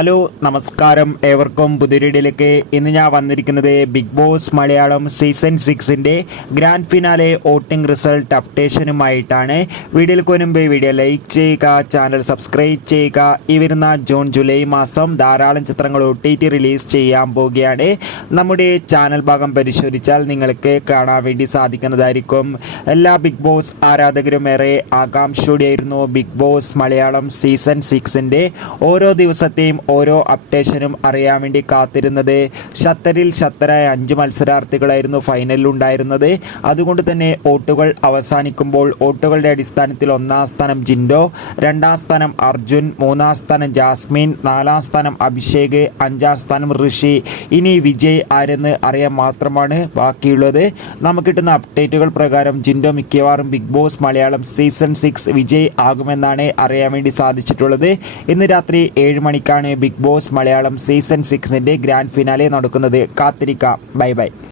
Hello നമസ്കാരം, ഏവർക്കും പുതിയൊരിടയിലേക്ക്. ഇന്ന് ഞാൻ വന്നിരിക്കുന്നത് ബിഗ് ബോസ് മലയാളം സീസൺ 6ൻ്റെ ഗ്രാൻഡ് ഫിനാലെ വോട്ടിംഗ് റിസൾട്ട് അപ്ഡേഷനുമായിട്ടാണ്. വീഡിയോയിലേക്ക് മുൻപ് വീഡിയോ ലൈക്ക് ചെയ്യുക, ചാനൽ സബ്സ്ക്രൈബ് ചെയ്യുക. ഈ വരുന്ന ജൂൺ ജൂലൈ മാസം ധാരാളം ചിത്രങ്ങൾ OTT റിലീസ് ചെയ്യാൻ പോവുകയാണ്. നമ്മുടെ ചാനൽ ഭാഗം പരിശോധിച്ചാൽ നിങ്ങൾക്ക് കാണാൻ വേണ്ടി സാധിക്കുന്നതായിരിക്കും. എല്ലാ ബിഗ് ബോസ് ആരാധകരും ഏറെ ആകാംക്ഷയോടെയായിരുന്നു ബിഗ് ബോസ് മലയാളം സീസൺ 6ൻ്റെ ഓരോ ദിവസത്തെയും ഓരോ അപ്ഡേഷനും അറിയാൻ വേണ്ടി കാത്തിരുന്നത്. ഷത്തറിൽ ഷത്തറായ 5 മത്സരാർത്ഥികളായിരുന്നു ഫൈനലിൽ ഉണ്ടായിരുന്നത്. അതുകൊണ്ട് തന്നെ വോട്ടുകൾ അവസാനിക്കുമ്പോൾ വോട്ടുകളുടെ അടിസ്ഥാനത്തിൽ 1-ാം സ്ഥാനം ജിൻഡോ, 2-ാം സ്ഥാനം അർജുൻ, 3-ാം സ്ഥാനം ജാസ്മിൻ, 4-ാം സ്ഥാനം അഭിഷേക്, 5-ാം സ്ഥാനം ഋഷി. ഇനി വിജയ് ആരെന്ന് അറിയാൻ മാത്രമാണ് ബാക്കിയുള്ളത്. നമുക്ക് കിട്ടുന്ന അപ്ഡേറ്റുകൾ പ്രകാരം ജിൻഡോ മിക്കവാറും ബിഗ് ബോസ് മലയാളം സീസൺ 6 വിജയ് ആകുമെന്നാണ് അറിയാൻ വേണ്ടി സാധിച്ചിട്ടുള്ളത്. ഇന്ന് രാത്രി 7 മണിക്കാണ് ബിഗ് ബോസ് മലയാളം സീസൺ 6ൻ്റെ ഗ്രാൻഡ് ഫിനാലെ നടക്കുന്നത്. കാത്തിരിക്കാം. Bye by.